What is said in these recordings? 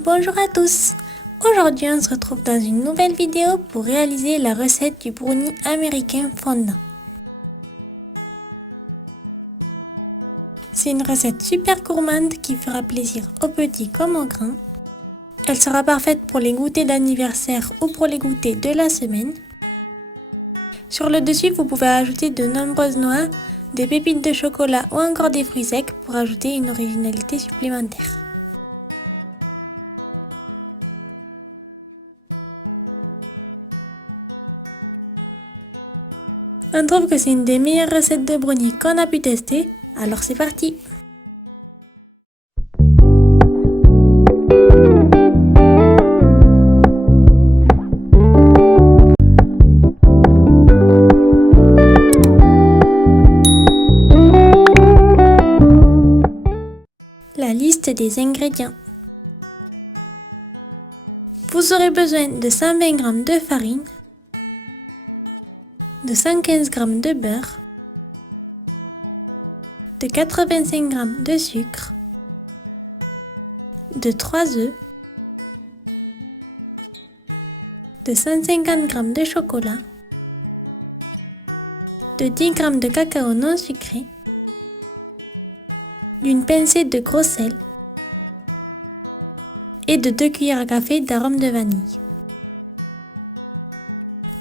Bonjour à tous! Aujourd'hui on se retrouve dans une nouvelle vidéo pour réaliser la recette du brownie américain fondant. C'est une recette super gourmande qui fera plaisir aux petits comme aux grands. Elle sera parfaite pour les goûters d'anniversaire ou pour les goûters de la semaine. Sur le dessus, vous pouvez ajouter de nombreuses noix, des pépites de chocolat ou encore des fruits secs pour ajouter une originalité supplémentaire. On trouve que c'est une des meilleures recettes de brownie qu'on a pu tester, alors c'est parti! La liste des ingrédients. Vous aurez besoin de 120 g de farine, de 115 g de beurre, de 85 g de sucre, de 3 œufs, de 150 g de chocolat, de 10 g de cacao non sucré, d'une pincée de gros sel et de 2 cuillères à café d'arôme de vanille.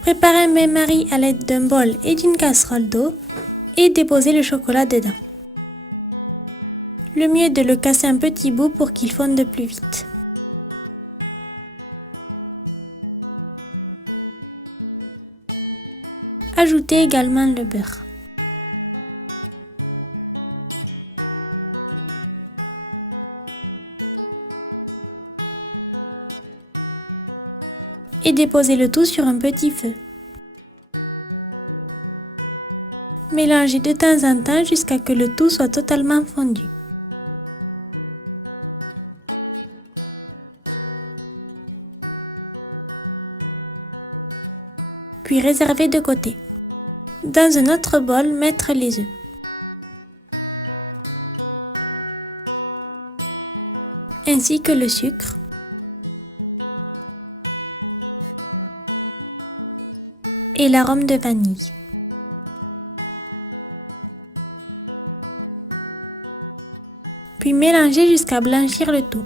Préparez un bain-marie à l'aide d'un bol et d'une casserole d'eau et déposez le chocolat dedans. Le mieux est de le casser un petit bout pour qu'il fonde plus vite. Ajoutez également le beurre. Et déposez le tout sur un petit feu. Mélangez de temps en temps jusqu'à ce que le tout soit totalement fondu. Puis réservez de côté. Dans un autre bol, mettre les œufs. Ainsi que le sucre. Et l'arôme de vanille. Puis mélangez jusqu'à blanchir le tout.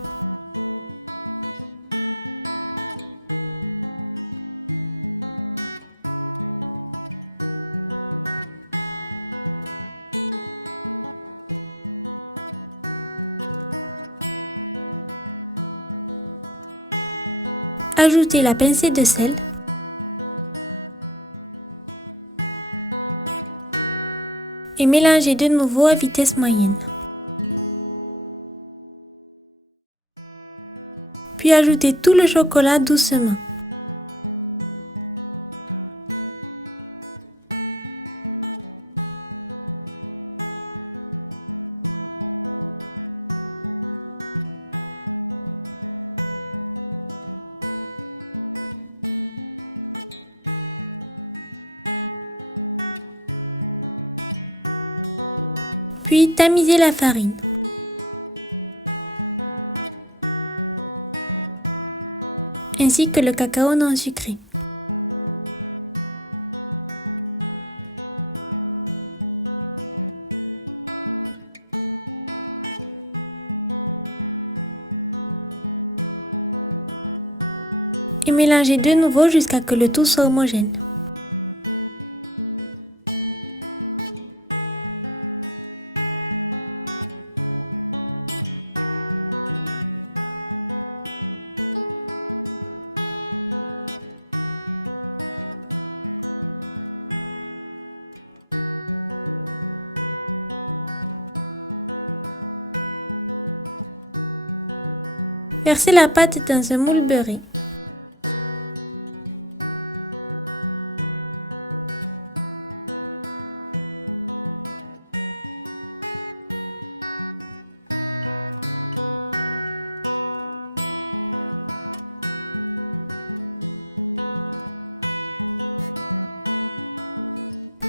Ajoutez la pincée de sel. Et mélangez de nouveau à vitesse moyenne. Puis ajoutez tout le chocolat doucement. Puis tamisez la farine. Ainsi que le cacao non sucré. Et mélangez de nouveau jusqu'à ce que le tout soit homogène. Versez la pâte dans un moule beurré.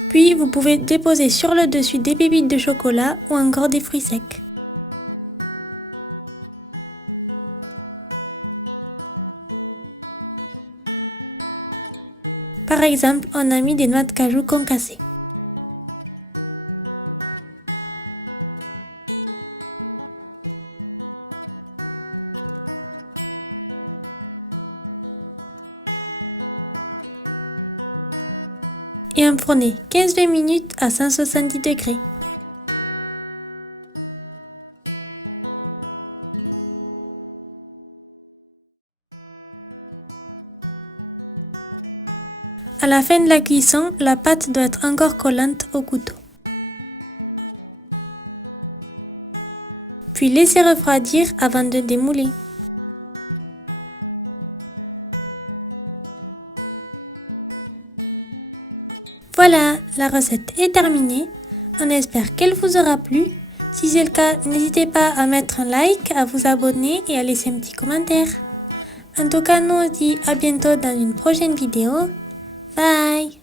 Puis vous pouvez déposer sur le dessus des pépites de chocolat ou encore des fruits secs. Par exemple, on a mis des noix de cajou concassées. Et enfourner 15-20 minutes à 170 degrés. À la fin de la cuisson, la pâte doit être encore collante au couteau. Puis laissez refroidir avant de démouler. Voilà, la recette est terminée. On espère qu'elle vous aura plu. Si c'est le cas, n'hésitez pas à mettre un like, à vous abonner et à laisser un petit commentaire. En tout cas, nous on se dit à bientôt dans une prochaine vidéo. Bye!